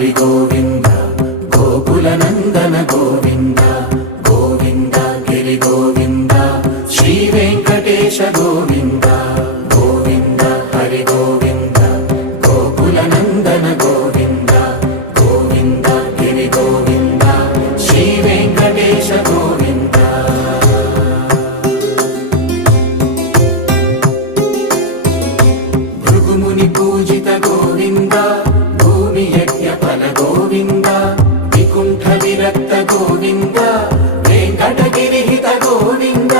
హరి గోవింద గోకుల నందన గోవింద గోవింద గిరి గోవింద శ్రీ వెంకటేశ గోవింద గోవింద హరి గోవింద గోకుల నందన గోవింద గోవింద గిరి గోవింద శ్రీ వెంకటేశ గోవింద భృగుముని పూజిత గోవింద భూమి యజ్ఞ ఫల గోవింద వికుంఠ విరక్త గోవింద వెంకటగిరిహిత గోవింద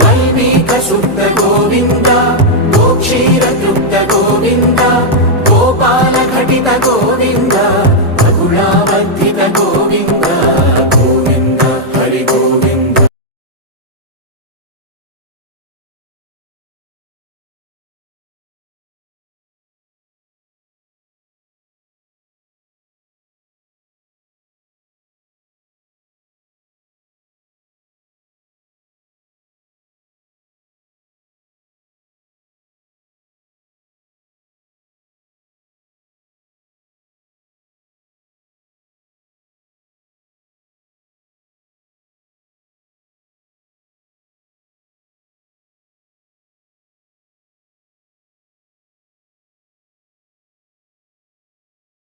వైదిక శుద్ధ గోవింద గోక్షీర తృప్త గోవింద గోపాల ఘటిత గోవింద